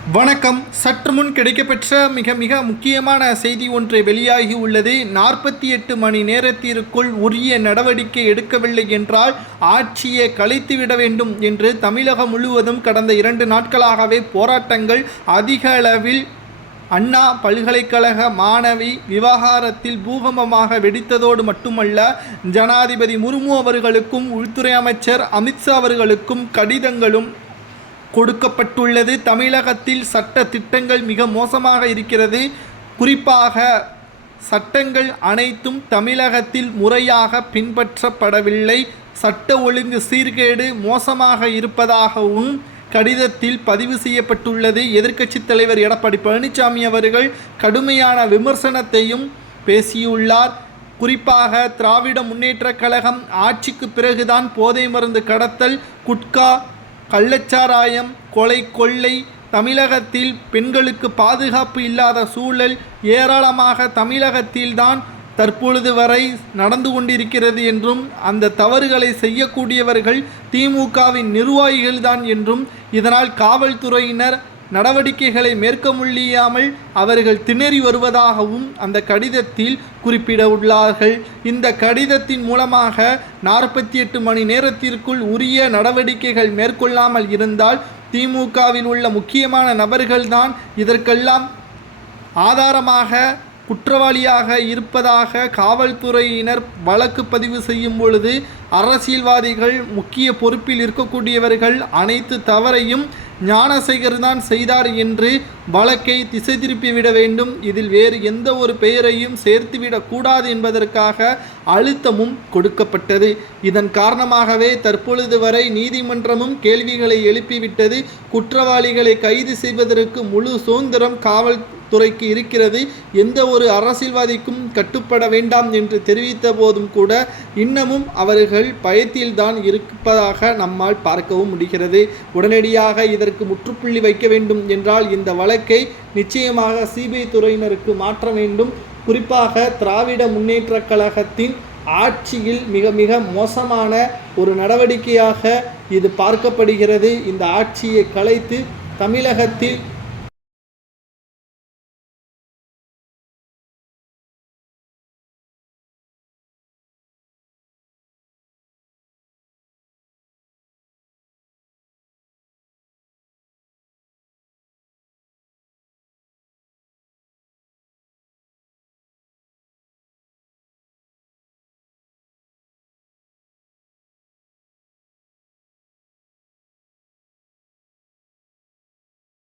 வணக்கம். சற்று முன் கிடைக்கப்பெற்ற மிக மிக முக்கியமான செய்தி ஒன்று வெளியாகி உள்ளது. 48 மணி நேரத்திற்குள் உரிய நடவடிக்கை எடுக்கவில்லை என்றால் ஆட்சியை கலைத்துவிட வேண்டும் என்று தமிழகம் முழுவதும் கடந்த 2 நாட்களாகவே போராட்டங்கள் அதிக அளவில் அண்ணா பல்கலைக்கழக மாணவி விவகாரத்தில் பூகம்பமாக வெடித்ததோடு மட்டுமல்ல, ஜனாதிபதி முர்மு அவர்களுக்கும் உள்துறை அமைச்சர் அமித்ஷா அவர்களுக்கும் கடிதங்களும் கொடுக்கப்பட்டுள்ளது. தமிழகத்தில் சட்ட திட்டங்கள் மிக மோசமாக இருக்கிறது. குறிப்பாக சட்டங்கள் அனைத்தும் தமிழகத்தில் முறையாக பின்பற்றப்படவில்லை. சட்ட ஒழுங்கு சீர்கேடு மோசமாக இருப்பதாகவும் கடிதத்தில் பதிவு செய்யப்பட்டுள்ளது. எதிர்க்கட்சித் தலைவர் எடப்பாடி பழனிசாமி அவர்கள் கடுமையான விமர்சனத்தையும் பேசியுள்ளார். குறிப்பாக திராவிட முன்னேற்றக் கழகம் ஆட்சிக்கு பிறகுதான் போதை மருந்து கடத்தல், குட்கா, கள்ளச்சாராயம், கொலை, கொள்ளை, தமிழகத்தில் பெண்களுக்கு பாதுகாப்பு இல்லாத சூழல் ஏராளமாக தமிழகத்தில்தான் தற்பொழுது வரை நடந்து கொண்டிருக்கிறது என்றும், அந்த தவறுகளை செய்யக்கூடியவர்கள் திமுகவின் நிர்வாகிகள்தான் என்றும், இதனால் காவல்துறையினர் நடவடிக்கைகளை மேற்க முடியாமல் அவர்கள் திணறி வருவதாகவும் அந்த கடிதத்தில் குறிப்பிட உள்ளார்கள். இந்த கடிதத்தின் மூலமாக 48 மணி நேரத்திற்குள் உரிய நடவடிக்கைகள் மேற்கொள்ளாமல் இருந்தால் திமுகவில் உள்ள முக்கியமான நபர்கள்தான் இதற்கெல்லாம் ஆதாரமாக குற்றவாளியாக இருப்பதாக காவல்துறையினர் வழக்கு பதிவு செய்யும் பொழுது, அரசியல்வாதிகள் முக்கிய பொறுப்பில் இருக்கக்கூடியவர்கள் அனைத்து தவறையும் ஞானசேகர் தான் செய்தார் என்று வழக்கை திசை திருப்பிவிட வேண்டும், இதில் வேறு எந்த ஒரு பெயரையும் சேர்த்துவிடக்கூடாது என்பதற்காக அழுத்தமும் கொடுக்கப்பட்டது. இதன் காரணமாகவே தற்பொழுது வரை நீதிமன்றமும் கேள்விகளை எழுப்பிவிட்டது. குற்றவாளிகளை கைது செய்வதற்கு முழு சுதந்திரம் காவல்துறைக்கு இருக்கிறது, எந்த ஒரு அரசியல்வாதிக்கும் கட்டுப்பட வேண்டாம் என்று தெரிவித்த போதும் கூட இன்னமும் அவர்கள் பயத்தில்தான் இருப்பதாக நம்மால் பார்க்கவும் முடிகிறது. உடனடியாக இதற்கு முற்றுப்புள்ளி வைக்க வேண்டும் என்றால் இந்த வழக்கை நிச்சயமாக சிபிஐ துறையினருக்கு மாற்ற வேண்டும். குறிப்பாக திராவிட முன்னேற்றக் கழகத்தின் ஆட்சியில் மிக மிக மோசமான ஒரு நடவடிக்கையாக இது பார்க்கப்படுகிறது. இந்த ஆட்சியை கலைத்து தமிழகத்தில்